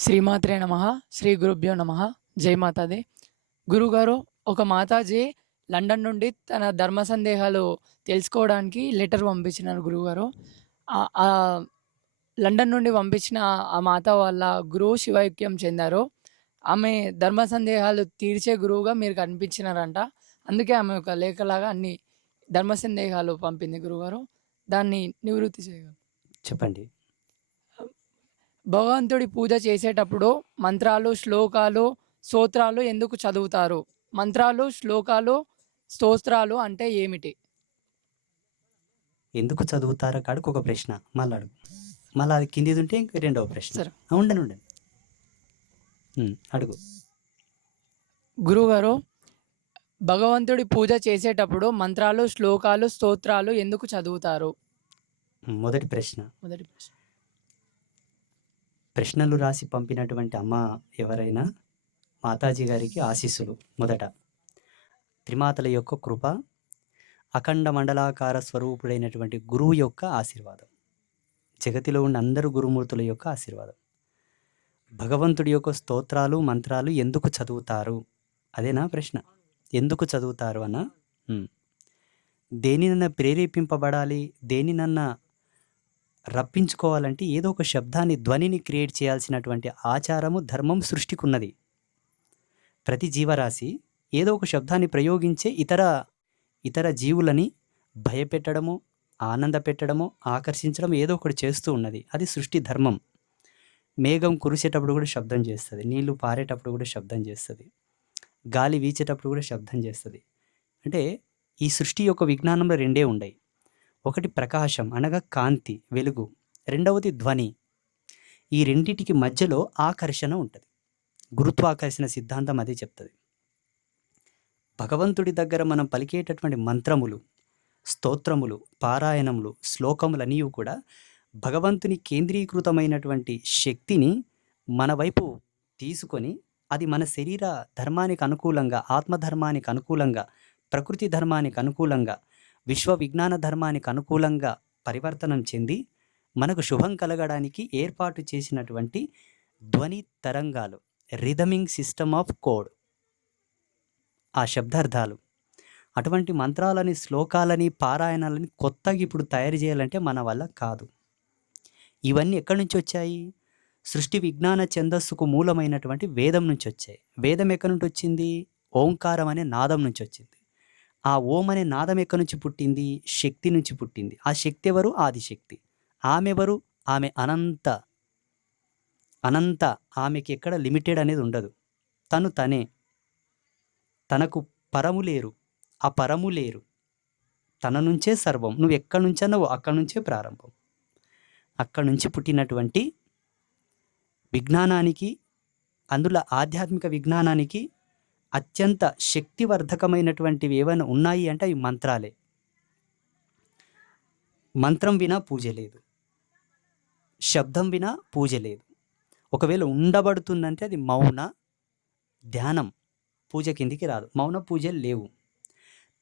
శ్రీమాత్రే నమ శ్రీ గురుభ్యో నమ. జై మాతాది గురుగారు ఒక మాతాజీ లండన్ నుండి తన ధర్మ సందేహాలు తెలుసుకోవడానికి లెటర్ పంపించినారు గురుగారు. ఆ- లండన్ నుండి పంపించిన ఆ మాత వాళ్ళ గురువు శివైక్యం చెందారు. ఆమె ధర్మ సందేహాలు తీర్చే గురువుగా మీరు కనిపించినారంట. అందుకే ఆమె ఒక లేఖలాగా అన్ని ధర్మ సందేహాలు పంపింది గురుగారు. దాన్ని నివృత్తి చేయగలరు. చెప్పండి. భగవంతుడి పూజ చేసేటప్పుడు మంత్రాలు శ్లోకాలు స్తోత్రాలు ఎందుకు చదువుతారు? మంత్రాలు శ్లోకాలు స్తోత్రాలు అంటే ఏమిటి? ఎందుకు చదువుతారో కాడికి ఒక ప్రశ్న. మళ్ళీ అడుగు. మళ్ళీ అది కిందిది ఉంటే ఇంక రెండవ ప్రశ్న. సరే. ఆ, ఉండండి ఉండండి. ఉమ్, అడుగు. గురుగారు భగవంతుడి పూజ చేసేటప్పుడు మంత్రాలు శ్లోకాలు స్తోత్రాలు ఎందుకు చదువుతారు? మొదటి ప్రశ్న. మొదటి ప్రశ్న. ప్రశ్నలు రాసి పంపినటువంటి అమ్మ ఎవరైనా మాతాజీ గారికి ఆశీస్సులు. మొదట త్రిమాతల యొక్క కృప అఖండ మండలాకార స్వరూపుడైనటువంటి గురువు యొక్క ఆశీర్వాదం జగతిలో ఉన్న అందరు గురుమూర్తుల యొక్క ఆశీర్వాదం. భగవంతుడి యొక్క స్తోత్రాలు మంత్రాలు ఎందుకు చదువుతారు? అదేనా ప్రశ్న. ఎందుకు చదువుతారు అన్న? దేనినన్నా ప్రేరేపింపబడాలి దేనినన్నా రప్పించుకోవాలంటే ఏదో ఒక శబ్దాన్ని ధ్వనిని క్రియేట్ చేయాల్సినటువంటి ఆచారము ధర్మం సృష్టికున్నది. ప్రతి జీవరాశి ఏదో ఒక శబ్దాన్ని ప్రయోగించే ఇతర ఇతర జీవులని భయపెట్టడము ఆనంద పెట్టడము ఆకర్షించడం ఏదో ఒకటి చేస్తూ ఉన్నది. అది సృష్టి ధర్మం. మేఘం కురిసేటప్పుడు కూడా శబ్దం చేస్తుంది. నీళ్ళు పారేటప్పుడు కూడా శబ్దం చేస్తుంది. గాలి వీచేటప్పుడు కూడా శబ్దం చేస్తుంది. అంటే ఈ సృష్టి యొక్క విజ్ఞానంలో రెండే ఉన్నాయి ఒకటి ప్రకాశం అనగా కాంతి వెలుగు. రెండవది ధ్వని. ఈ రెండిటికి మధ్యలో ఆకర్షణ ఉంటుంది. గురుత్వాకర్షణ సిద్ధాంతం అదే చెప్తుంది. భగవంతుడి దగ్గర మనం పలికేటటువంటి మంత్రములు స్తోత్రములు పారాయణములు శ్లోకములన్నీ కూడా భగవంతుని కేంద్రీకృతమైనటువంటి శక్తిని మన వైపు తీసుకొని అది మన శరీర ధర్మానికి అనుకూలంగా ఆత్మధర్మానికి అనుకూలంగా ప్రకృతి ధర్మానికి అనుకూలంగా విశ్వ విజ్ఞాన ధర్మానికి అనుకూలంగా పరివర్తనం చెంది మనకు శుభం కలగడానికి ఏర్పాటు చేసినటువంటి ధ్వని తరంగాలు రిథమింగ్ సిస్టమ్ ఆఫ్ కోడ్. ఆ శబ్దార్థాలు. అటువంటి మంత్రాలని శ్లోకాలని పారాయణాలని కొత్తగా ఇప్పుడు తయారు చేయాలంటే మన వల్ల కాదు. ఇవన్నీ ఎక్కడి నుంచి వచ్చాయి? సృష్టి విజ్ఞాన ఛందస్సుకు మూలమైనటువంటి వేదం నుంచి వచ్చాయి. వేదం ఎక్కడి నుంచి వచ్చింది? ఓంకారం అనే నాదం నుంచి వచ్చింది. ఆ ఓం అనే నాదం ఎక్కడి నుంచి పుట్టింది? శక్తి నుంచి పుట్టింది. ఆ శక్తి ఎవరు? ఆదిశక్తి. ఆమె ఎవరు? ఆమె అనంత. అనంత ఆమెకి ఎక్కడ లిమిటెడ్ అనేది ఉండదు. తను తనే. తనకు పరము లేరు. ఆ పరము లేరు. తన నుంచే సర్వం. నువ్వు ఎక్కడి నుంచన్నావు అక్కడి నుంచే ప్రారంభం. అక్కడి నుంచి పుట్టినటువంటి విజ్ఞానానికి అందులో ఆధ్యాత్మిక విజ్ఞానానికి అత్యంత శక్తివర్ధకమైనటువంటివి ఏవైనా ఉన్నాయి అంటే అవి మంత్రాలే. మంత్రం వినా పూజ లేదు. శబ్దం వినా పూజ లేదు. ఒకవేళ ఉండబడుతుందంటే అది మౌన ధ్యానం పూజ కిందికి రాదు. మౌన పూజలు లేవు.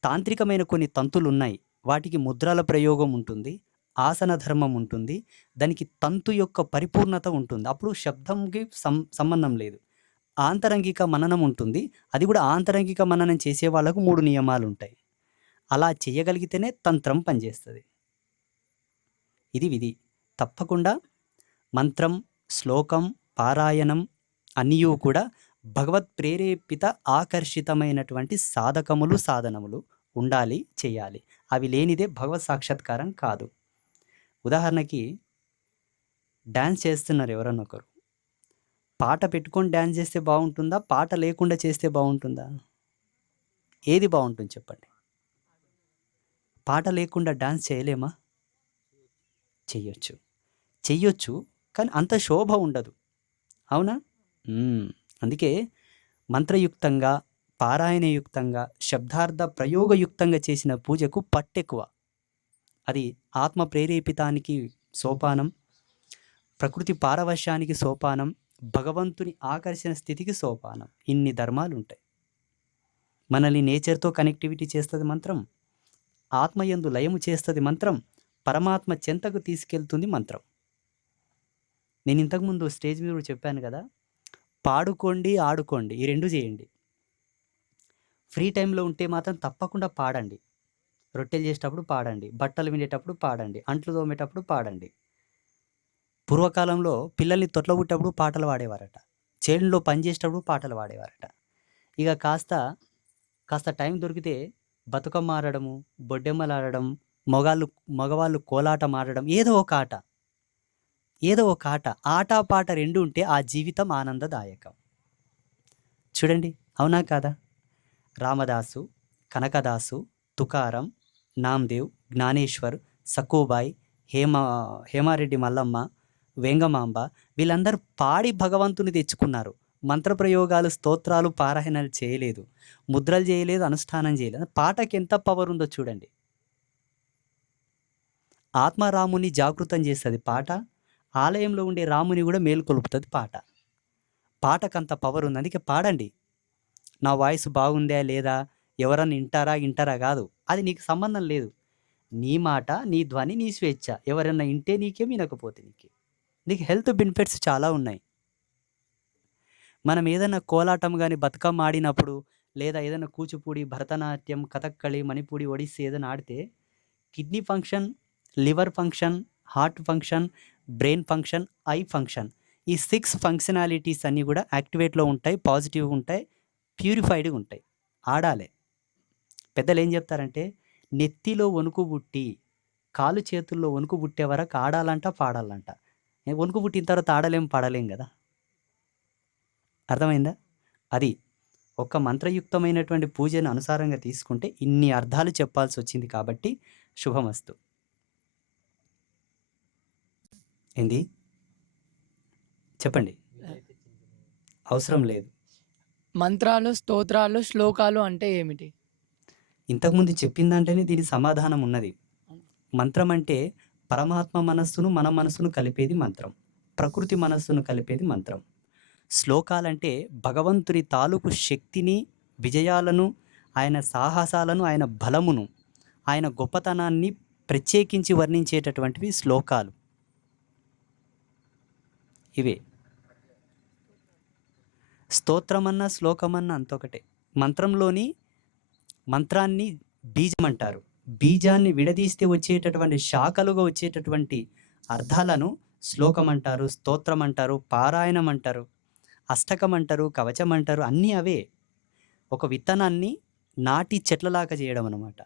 తాంత్రికమైన కొన్ని తంతులు ఉన్నాయి వాటికి ముద్రల ప్రయోగం ఉంటుంది. ఆసన ధర్మం ఉంటుంది. దానికి తంతు యొక్క పరిపూర్ణత ఉంటుంది. అప్పుడు శబ్దంకి సం సంబంధం లేదు. ఆంతరంగిక మననం ఉంటుంది. అది కూడా ఆంతరంగిక మననం చేసే వాళ్ళకు మూడు నియమాలు ఉంటాయి అలా చేయగలిగితేనే తంత్రం పనిచేస్తుంది. ఇది విధి. తప్పకుండా మంత్రం శ్లోకం పారాయణం అన్నీ కూడా భగవత్ ప్రేరేపిత ఆకర్షితమైనటువంటి సాధకములు సాధనములు ఉండాలి చేయాలి. అవి లేనిదే భగవత్ సాక్షాత్కారం కాదు. ఉదాహరణకి డ్యాన్స్ చేస్తున్నారు ఎవరన్నా ఒకరు. పాట పెట్టుకొని డ్యాన్స్ చేస్తే బాగుంటుందా? పాట లేకుండా చేస్తే బాగుంటుందా? ఏది బాగుంటుంది చెప్పండి? పాట లేకుండా డ్యాన్స్ చేయలేమా? చెయ్యొచ్చు. చెయ్యొచ్చు కానీ అంత శోభ ఉండదు. అవునా? అందుకే మంత్రయుక్తంగా పారాయణయుక్తంగా శబ్దార్థ ప్రయోగయుక్తంగా చేసిన పూజకు పట్టెక్కువ. అది ఆత్మ ప్రేరేపితానికి సోపానం ప్రకృతి పారవశ్యానికి సోపానం భగవంతుని ఆకర్షణ స్థితికి సోపానం. ఇన్ని ధర్మాలు ఉంటాయి మనల్ని నేచర్తో కనెక్టివిటీ చేస్తుంది మంత్రం. ఆత్మయందు లయము చేస్తుంది మంత్రం. పరమాత్మ చెంతకు తీసుకెళ్తుంది మంత్రం. నేను ఇంతకుముందు స్టేజ్ మీద కూడా చెప్పాను కదా. పాడుకోండి ఆడుకోండి. ఈ రెండు చేయండి. ఫ్రీ టైంలో ఉంటే మాత్రం తప్పకుండా పాడండి. రొట్టెలు చేసేటప్పుడు పాడండి. బట్టలు వినేటప్పుడు పాడండి. అంట్లు తోమేటప్పుడు పాడండి. పూర్వకాలంలో పిల్లల్ని తొట్లబుట్టేటప్పుడు పాటలు పాడేవారట. చేనులో పని చేసేటప్పుడు పాటలు పాడేవారట. ఇక కాస్త కాస్త టైం దొరికితే బతుకమ్మ ఆడడము బొడ్డెమ్మలు ఆడడం మగాళ్ళు మగవాళ్ళు కోలాటం ఆడడం ఏదో ఒక ఆట. ఏదో ఒక ఆట. ఆట పాట రెండు ఉంటే ఆ జీవితం ఆనందదాయకం. చూడండి అవునా కాదా? రామదాసు కనకదాసు తుకారం నామ్దేవ్ జ్ఞానేశ్వర్ సక్కుబాయ్ హేమ హేమారెడ్డి మల్లమ్మ వేంగమాంబ వీళ్ళందరూ పాడి భగవంతుని తెచ్చుకున్నారు. మంత్రప్రయోగాలు స్తోత్రాలు పారాయణాలు చేయలేదు. ముద్రలు చేయలేదు అనుష్ఠానం చేయలేదు. పాటకి ఎంత పవర్ ఉందో చూడండి. ఆత్మరాముని జాగృతం చేస్తుంది పాట. ఆలయంలో ఉండే రాముని కూడా మేలుకొలుపుతుంది పాట. పాటకంత పవర్ ఉంది. అందుకే పాడండి. నా వాయిస్ బాగుందా లేదా? ఎవరన్నా వింటారా వింటారా కాదు. అది నీకు సంబంధం లేదు. నీ మాట నీ ధ్వని నీ స్వేచ్ఛ. ఎవరన్నా వింటే నీకే వినకపోతే నీకే. నీకు హెల్త్ బెనిఫిట్స్ చాలా ఉన్నాయి. మనం ఏదైనా కోలాటం కానీ బతుకమ్మ ఆడినప్పుడు లేదా ఏదైనా కూచిపూడి భరతనాట్యం కథక్కళి మణిపూడి ఒడిస్సీ ఏదైనా ఆడితే kidney function liver function heart function brain function eye function ఈ సిక్స్ ఫంక్షనాలిటీస్ అన్నీ కూడా యాక్టివేట్లో ఉంటాయి పాజిటివ్గా ఉంటాయి ప్యూరిఫైడ్గా ఉంటాయి. ఆడాలి. పెద్దలు ఏం చెప్తారంటే నెత్తిలో వణుకు పుట్టి కాలు చేతుల్లో వణుకు పుట్టే వరకు ఆడాలంట పాడాలంట. వణుకు పుట్టిన తర్వాత ఆడలేం పాడలేం కదా? అర్థమైందా? అది ఒక మంత్రయుక్తమైనటువంటి పూజను అనుసారంగా తీసుకుంటే ఇన్ని అర్థాలు చెప్పాల్సి వచ్చింది కాబట్టి శుభమస్తు. ఏంది? చెప్పండి. అవసరం లేదు. మంత్రాలు స్తోత్రాలు శ్లోకాలు అంటే ఏమిటి? ఇంతకుముందు చెప్పిన దాంట్లోనే దీని సమాధానం ఉన్నది. మంత్రం అంటే పరమాత్మ మనస్సును మన మనస్సును కలిపేది మంత్రం. ప్రకృతి మనస్సును కలిపేది మంత్రం. శ్లోకాలంటే భగవంతుని తాలూకు శక్తిని విజయాలను ఆయన సాహసాలను ఆయన బలమును ఆయన గొప్పతనాన్ని ప్రత్యేకించి వర్ణించేటటువంటివి శ్లోకాలు. ఇవే. స్తోత్రమన్నా శ్లోకమన్నా అంతొకటే. మంత్రంలోని మంత్రాన్ని బీజం అంటారు బీజాన్ని విడదీస్తే వచ్చేటటువంటి శాఖలుగా వచ్చేటటువంటి అర్థాలను శ్లోకం అంటారు స్తోత్రం అంటారు పారాయణం అంటారు అష్టకం అంటారు కవచం అంటారు అన్నీ అవే ఒక విత్తనాన్ని నాటి చెట్లలాగా చేయడం అనమాట